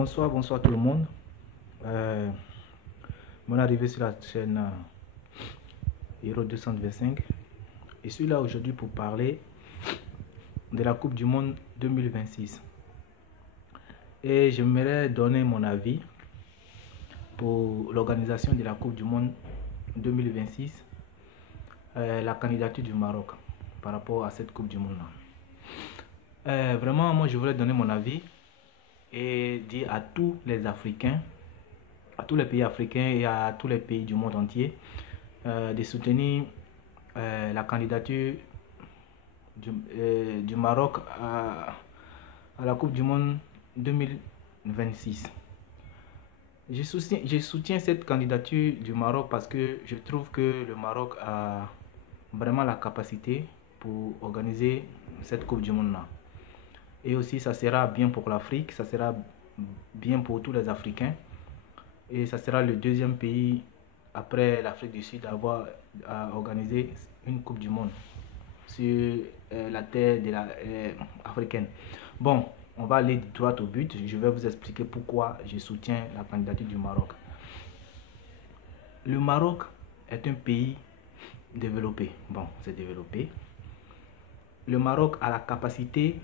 Bonsoir tout le monde. Mon arrivée sur la chaîne Hero 225. Je suis là aujourd'hui pour parler de la Coupe du Monde 2026. Et j'aimerais donner mon avis pour l'organisation de la Coupe du Monde 2026, la candidature du Maroc par rapport à cette Coupe du Monde. Vraiment, moi je voulais donner mon avis et dire à tous les Africains, à tous les pays africains et à tous les pays du monde entier de soutenir la candidature du Maroc à la Coupe du Monde 2026. Je soutiens cette candidature du Maroc parce que je trouve que le Maroc a vraiment la capacité pour organiser cette Coupe du Monde là. Et aussi ça sera bien pour l'Afrique, ça sera bien pour tous les Africains. Et ça sera le deuxième pays après l'Afrique du Sud à organiser une Coupe du Monde sur la terre africaine. Bon, on va aller droit au but. Je vais vous expliquer pourquoi je soutiens la candidature du Maroc. Le Maroc est un pays développé. Bon, c'est développé. Le Maroc a la capacité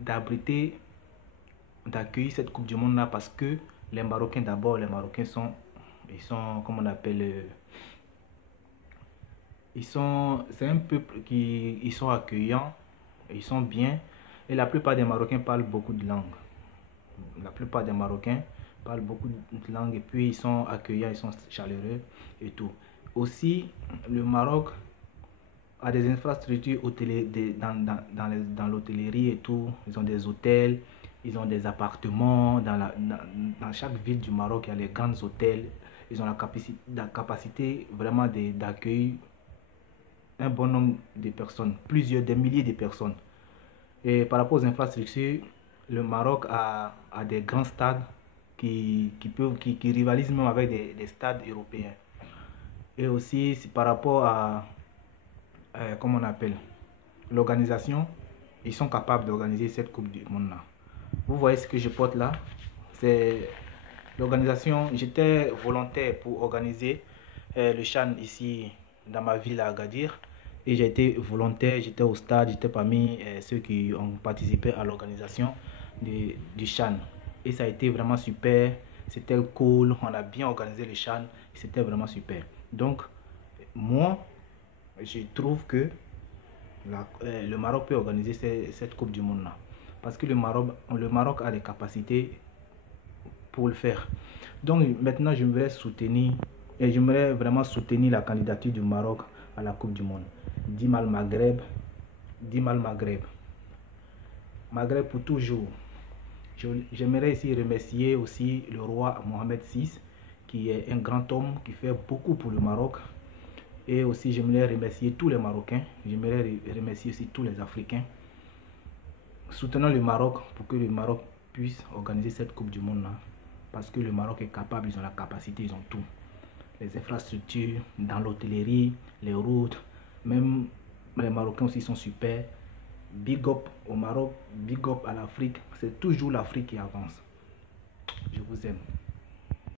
d'abriter, d'accueillir cette Coupe du Monde là parce que les Marocains d'abord, les Marocains sont, comme on appelle, c'est un peuple ils sont accueillants, ils sont bien, et la plupart des Marocains parlent beaucoup de langues. La plupart des Marocains parlent beaucoup de langues et puis ils sont accueillants, ils sont chaleureux et tout. Aussi, le Maroc a des infrastructures dans l'hôtellerie et tout. Ils ont des hôtels, ils ont des appartements. Dans chaque ville du Maroc, il y a les grands hôtels. Ils ont la capacité vraiment d'accueillir un bon nombre de personnes, des milliers de personnes. Et par rapport aux infrastructures, le Maroc a des grands stades qui rivalisent même avec des stades européens. Et aussi, par rapport à comment on appelle, l'organisation, ils sont capables d'organiser cette Coupe du Monde là. Vous voyez ce que je porte là, c'est l'organisation. J'étais volontaire pour organiser le CHAN ici dans ma ville à Agadir, et j'ai été volontaire, j'étais au stade, j'étais parmi ceux qui ont participé à l'organisation du CHAN, et ça a été vraiment super. C'était cool, on a bien organisé le CHAN, c'était vraiment super. Donc moi je trouve que le Maroc peut organiser cette Coupe du Monde là, parce que le Maroc a les capacités pour le faire. Donc maintenant j'aimerais vraiment soutenir la candidature du Maroc à la Coupe du Monde. Dis-moi le Maghreb, dis-moi le Maghreb, Maghreb pour toujours. J'aimerais ici remercier aussi le roi Mohamed VI, qui est un grand homme qui fait beaucoup pour le Maroc. Et aussi, j'aimerais remercier tous les Marocains. J'aimerais remercier aussi tous les Africains. Soutenons le Maroc pour que le Maroc puisse organiser cette Coupe du Monde là. Parce que le Maroc est capable, ils ont la capacité, ils ont tout. Les infrastructures, dans l'hôtellerie, les routes, même les Marocains aussi sont super. Big up au Maroc, big up à l'Afrique. C'est toujours l'Afrique qui avance. Je vous aime.